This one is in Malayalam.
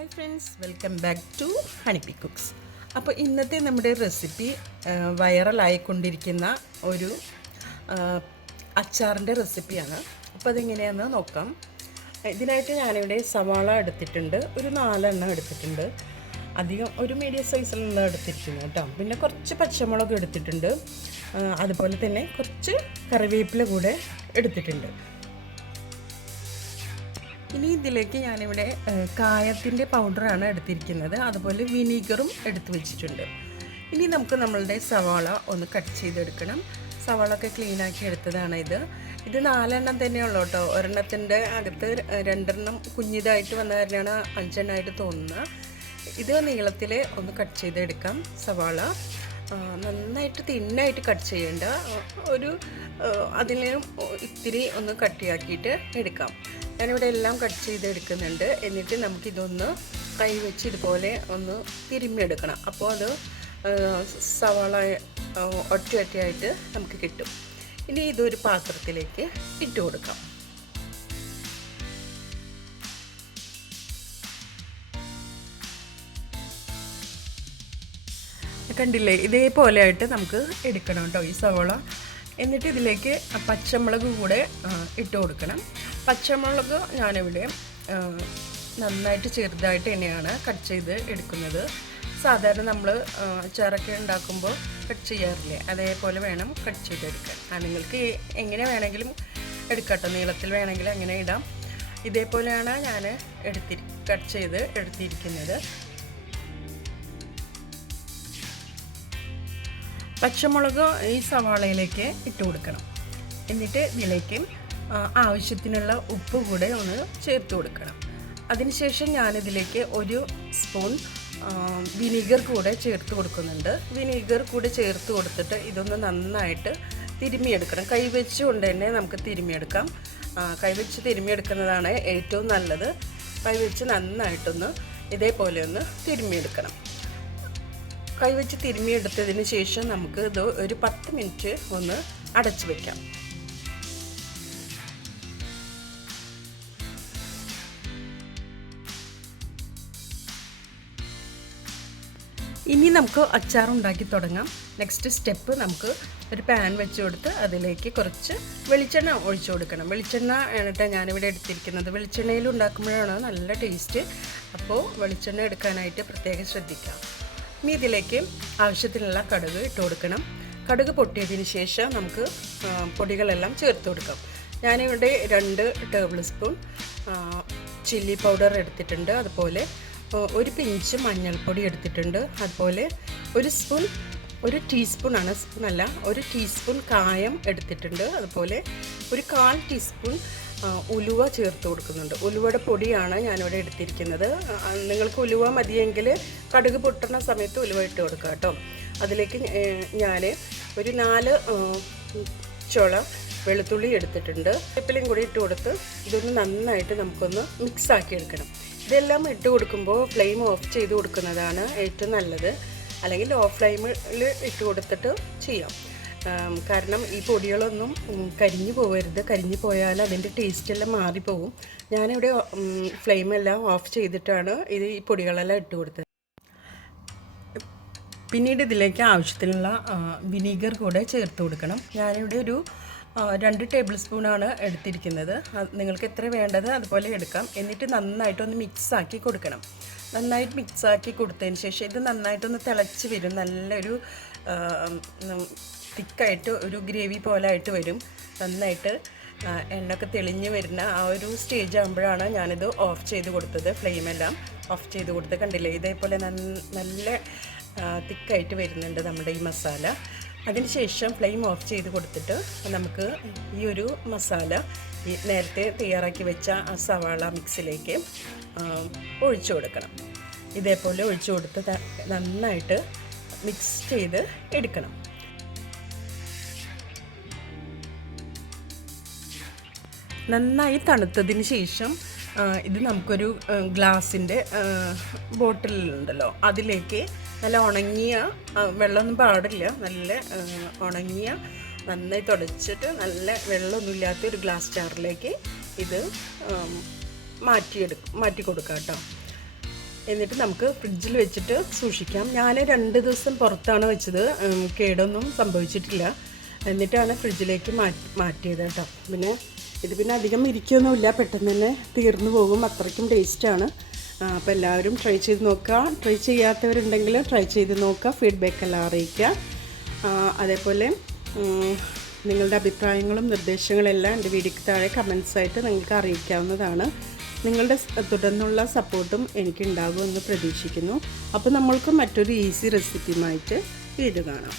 Hi friends welcome back to Honeypie Cooks അപ്പോൾ ഇന്നത്തെ നമ്മുടെ റെസിപ്പി വൈറലായിക്കൊണ്ടിരിക്കുന്ന ഒരു അച്ചാറിന്റെ റെസിപ്പിയാണ് അപ്പോൾ അതെങ്ങനെയാണെന്ന് നോക്കാം. ഇതിനായിട്ട് ഞാനിവിടെ സവാള എടുത്തിട്ടുണ്ട്. ഒരു നാലെണ്ണം എടുത്തിട്ടുണ്ട്. അധികം ഒരു മീഡിയം സൈസിലുള്ള എടുത്തിരിക്കുന്നു കേട്ടോ. പിന്നെ കുറച്ച് പച്ചമുളക് എടുത്തിട്ടുണ്ട്. അതുപോലെ തന്നെ കുറച്ച് കറിവേപ്പില കൂടെ എടുത്തിട്ടുണ്ട്. ഇനി ഇതിലേക്ക് ഞാനിവിടെ കായത്തിന്റെ പൗഡറാണ് എടുത്തിരിക്കുന്നത്. അതുപോലെ വിനീഗറും എടുത്തു വെച്ചിട്ടുണ്ട്. ഇനി നമുക്ക് നമ്മളുടെ സവാള ഒന്ന് കട്ട് ചെയ്തെടുക്കണം. സവാള ഒക്കെ ക്ലീൻ ആക്കി എടുത്തതാണ് ഇത്. ഇത് നാലെണ്ണം തന്നെയുള്ളൂ കേട്ടോ. ഒരെണ്ണത്തിന്റെ അകത്ത് രണ്ടെണ്ണം കുഞ്ഞിതായിട്ട് വന്ന കാരണമാണ് അഞ്ചെണ്ണമായിട്ട് തോന്നുന്നത്. ഇത് നീളത്തിൽ ഒന്ന് കട്ട് ചെയ്തെടുക്കാം സവാള. നന്നായിട്ട് തിന്നായിട്ട് കട്ട് ചെയ്യേണ്ട. ഒരു അതിലും ഇത്തിരി ഒന്ന് കട്ടിയാക്കിയിട്ട് എടുക്കാം. ഞാനിവിടെ എല്ലാം കട്ട് ചെയ്തെടുക്കുന്നുണ്ട്. എന്നിട്ട് നമുക്കിതൊന്ന് കൈ വെച്ച് ഇതുപോലെ ഒന്ന് തിരുമ്മിയെടുക്കണം. അപ്പോൾ അത് സവാള ആ, ഒറ്റ ഒറ്റയായിട്ട് നമുക്ക് കിട്ടും. ഇനി ഇതൊരു പാത്രത്തിലേക്ക് ഇട്ട് കൊടുക്കാം. കണ്ടില്ലേ? ഇതേപോലെ ആയിട്ട് നമുക്ക് എടുക്കണം കേട്ടോ ഈ സവോള. എന്നിട്ട് ഇതിലേക്ക് പച്ചമുളക് കൂടെ ഇട്ട് കൊടുക്കണം. പച്ചമുളക് ഞാനിവിടെ നന്നായിട്ട് ചെറുതായിട്ട് തന്നെയാണ് കട്ട് ചെയ്ത് എടുക്കുന്നത്. സാധാരണ നമ്മൾ അച്ചാറൊക്കെ ഉണ്ടാക്കുമ്പോൾ കട്ട് ചെയ്യാറില്ലേ? അതേപോലെ വേണം കട്ട് ചെയ്തെടുക്കാൻ. ആ നിങ്ങൾക്ക് എങ്ങനെ വേണമെങ്കിലും എടുക്കട്ടോ. നീളത്തിൽ വേണമെങ്കിൽ അങ്ങനെ ഇടാം. ഇതേപോലെയാണ് ഞാൻ എടുത്തിരി കട്ട് ചെയ്ത് എടുത്തിരിക്കുന്നത്. പച്ചമുളക് ഈ സവാളയിലേക്ക് ഇട്ട് കൊടുക്കണം. എന്നിട്ട് ഇതിലേക്ക് ആവശ്യത്തിനുള്ള ഉപ്പ് കൂടെ ഒന്ന് ചേർത്ത് കൊടുക്കണം. അതിനുശേഷം ഞാനിതിലേക്ക് ഒരു സ്പൂൺ വിനീഗർ കൂടെ ചേർത്ത് കൊടുക്കുന്നുണ്ട്. വിനീഗർ കൂടെ ചേർത്ത് കൊടുത്തിട്ട് ഇതൊന്ന് നന്നായിട്ട് തിരുമ്മിയെടുക്കണം. കൈവച്ചുകൊണ്ട് തന്നെ നമുക്ക് തിരുമ്മിയെടുക്കാം. ആ, കൈവച്ച് തിരുമ്മിയെടുക്കുന്നതാണ് ഏറ്റവും നല്ലത്. കൈവച്ച് നന്നായിട്ടൊന്ന് ഇതേപോലെ ഒന്ന് തിരുമ്മിയെടുക്കണം. കൈവച്ച് തിരുമ്മിയെടുത്തതിന് ശേഷം നമുക്ക് ഇത് ഒരു പത്ത് മിനിറ്റ് ഒന്ന് അടച്ചു വെക്കാം. ഇനി നമുക്ക് അച്ചാർ ഉണ്ടാക്കി തുടങ്ങാം. നെക്സ്റ്റ് സ്റ്റെപ്പ് നമുക്ക് ഒരു പാൻ വെച്ച് കൊടുത്ത് അതിലേക്ക് കുറച്ച് വെളിച്ചെണ്ണ ഒഴിച്ചു കൊടുക്കണം. വെളിച്ചെണ്ണ ആണിട്ട് ഞാനിവിടെ എടുത്തിരിക്കുന്നത്. വെളിച്ചെണ്ണയിൽ ഉണ്ടാക്കുമ്പോഴാണ് നല്ല ടേസ്റ്റ് അപ്പോൾ വെളിച്ചെണ്ണ എടുക്കാനായിട്ട് പ്രത്യേകം ശ്രദ്ധിക്കാം. ഇനി ഇതിലേക്ക് ആവശ്യത്തിനുള്ള കടുക് ഇട്ട് കൊടുക്കണം. കടുക് പൊട്ടിയതിന് ശേഷം നമുക്ക് പൊടികളെല്ലാം ചേർത്ത് കൊടുക്കാം. ഞാനിവിടെ രണ്ട് ടേബിൾ സ്പൂൺ ചില്ലി പൗഡർ എടുത്തിട്ടുണ്ട്. അതുപോലെ ഒരു പിഞ്ച് മഞ്ഞൾപ്പൊടി എടുത്തിട്ടുണ്ട്. അതുപോലെ ഒരു സ്പൂൺ ഒരു ടീസ്പൂൺ ആണ് സ്പൂൺ അല്ല ഒരു ടീസ്പൂൺ കായം എടുത്തിട്ടുണ്ട്. അതുപോലെ ഒരു കാൽ ടീസ്പൂൺ ഉലുവ ചേർത്ത് കൊടുക്കുന്നുണ്ട്. ഉലുവയുടെ പൊടിയാണ് ഞാനിവിടെ എടുത്തിരിക്കുന്നത്. നിങ്ങൾക്ക് ഉലുവ മതിയെങ്കിൽ കടുക് പൊട്ടുന്ന സമയത്ത് ഉലുവ ഇട്ട് കൊടുക്കുക കേട്ടോ. അതിലേക്ക് ഞാൻ ഒരു നാല് ചുള വെളുത്തുള്ളി എടുത്തിട്ടുണ്ട്. വേപ്പിലയും കൂടി ഇട്ട് കൊടുത്ത് ഇതൊന്ന് നന്നായിട്ട് നമുക്കൊന്ന് മിക്സ് ആക്കി എടുക്കണം. ഇതെല്ലാം ഇട്ട് കൊടുക്കുമ്പോൾ ഫ്ലെയിം ഓഫ് ചെയ്ത് കൊടുക്കുന്നതാണ് ഏറ്റവും നല്ലത്. അല്ലെങ്കിൽ ലോ ഫ്ലെയിമിൽ ഇട്ട് കൊടുത്തിട്ട് ചെയ്യാം. കാരണം ഈ പൊടികളൊന്നും കരിഞ്ഞു പോകരുത് കരിഞ്ഞു പോയാൽ അതിന്റെ ടേസ്റ്റ് എല്ലാം മാറിപ്പോവും. ഞാനിവിടെ ഫ്ലെയിമെല്ലാം ഓഫ് ചെയ്തിട്ടാണ് ഇത് ഈ പൊടികളെല്ലാം ഇട്ട് കൊടുത്തത്. പിന്നീട് ഇതിലേക്ക് ആവശ്യത്തിനുള്ള വിനീഗർ കൂടെ ചേർത്ത് കൊടുക്കണം. ഞാനിവിടെ ഒരു രണ്ട് ടേബിൾ സ്പൂണാണ് എടുത്തിരിക്കുന്നത്. നിങ്ങൾക്ക് എത്ര വേണ്ടത് അതുപോലെ എടുക്കാം. എന്നിട്ട് നന്നായിട്ടൊന്ന് മിക്സാക്കി കൊടുക്കണം. നന്നായിട്ട് മിക്സാക്കി കൊടുത്തതിന് ശേഷം ഇത് നന്നായിട്ടൊന്ന് തിളച്ച് വരും. നല്ലൊരു തിക്കായിട്ട് ഒരു ഗ്രേവി പോലെ ആയിട്ട് വരും. നന്നായിട്ട് എണ്ണൊക്കെ തെളിഞ്ഞ് വരുന്ന ആ ഒരു സ്റ്റേജ് ആകുമ്പോഴാണ് ഞാനിത് ഓഫ് ചെയ്ത് കൊടുത്തത് ഫ്ലെയിമെല്ലാം ഓഫ് ചെയ്ത് കൊടുത്ത് കണ്ടില്ലേ? ഇതേപോലെ നല്ല തിക്കായിട്ട് വരുന്നുണ്ട് നമ്മുടെ ഈ മസാല. അതിനുശേഷം ഫ്ലെയിം ഓഫ് ചെയ്ത് കൊടുത്തിട്ട് നമുക്ക് ഈ ഒരു മസാല ഈ നേരത്തെ തയ്യാറാക്കി വെച്ച ആ സവാള മിക്സിലേക്ക് ഒഴിച്ചു കൊടുക്കണം. ഇതേപോലെ ഒഴിച്ചു കൊടുത്ത് നന്നായിട്ട് മിക്സ് ചെയ്ത് എടുക്കണം. നന്നായി തണുത്തതിന് ശേഷം ഇത് നമുക്കൊരു ഗ്ലാസിന്റെ ബോട്ടിലുണ്ടല്ലോ അതിലേക്ക് നല്ല ഉണങ്ങിയ വെള്ളമൊന്നും പാടില്ല. നല്ല ഉണങ്ങിയ നന്നായി തുടച്ചിട്ട് നല്ല വെള്ളമൊന്നുമില്ലാത്ത ഒരു ഗ്ലാസ് ജാറിലേക്ക് ഇത് മാറ്റിയെടുക്കും മാറ്റി കൊടുക്കാം കേട്ടോ. എന്നിട്ട് നമുക്ക് ഫ്രിഡ്ജിൽ വെച്ചിട്ട് സൂക്ഷിക്കാം. ഞാൻ രണ്ട് ദിവസം പുറത്താണ് വെച്ചത്. കേടൊന്നും സംഭവിച്ചിട്ടില്ല. എന്നിട്ടാണ് ഫ്രിഡ്ജിലേക്ക് മാറ്റി മാറ്റിയത് കേട്ടോ. പിന്നെ ഇത് പിന്നെ അധികം ഇരിക്കുകയൊന്നുമില്ല പെട്ടെന്ന് തന്നെ തീർന്നു പോകും. അത്രയ്ക്കും ടേസ്റ്റാണ് അപ്പോൾ എല്ലാവരും ട്രൈ ചെയ്ത് നോക്കുക. ട്രൈ ചെയ്യാത്തവരുണ്ടെങ്കിൽ ട്രൈ ചെയ്ത് നോക്കുക. ഫീഡ്ബാക്ക് എല്ലാം അറിയിക്കുക. അതേപോലെ നിങ്ങളുടെ അഭിപ്രായങ്ങളും നിർദ്ദേശങ്ങളെല്ലാം എന്റെ വീഡിയോക്ക് താഴെ കമൻസായിട്ട് നിങ്ങൾക്ക് അറിയിക്കാവുന്നതാണ്. നിങ്ങളുടെ തുടർന്നുള്ള സപ്പോർട്ടും എനിക്കുണ്ടാകുമെന്ന് പ്രതീക്ഷിക്കുന്നു. അപ്പോൾ നമ്മൾക്ക് മറ്റൊരു ഈസി റെസിപ്പിയുമായിട്ട് വീട് കാണാം.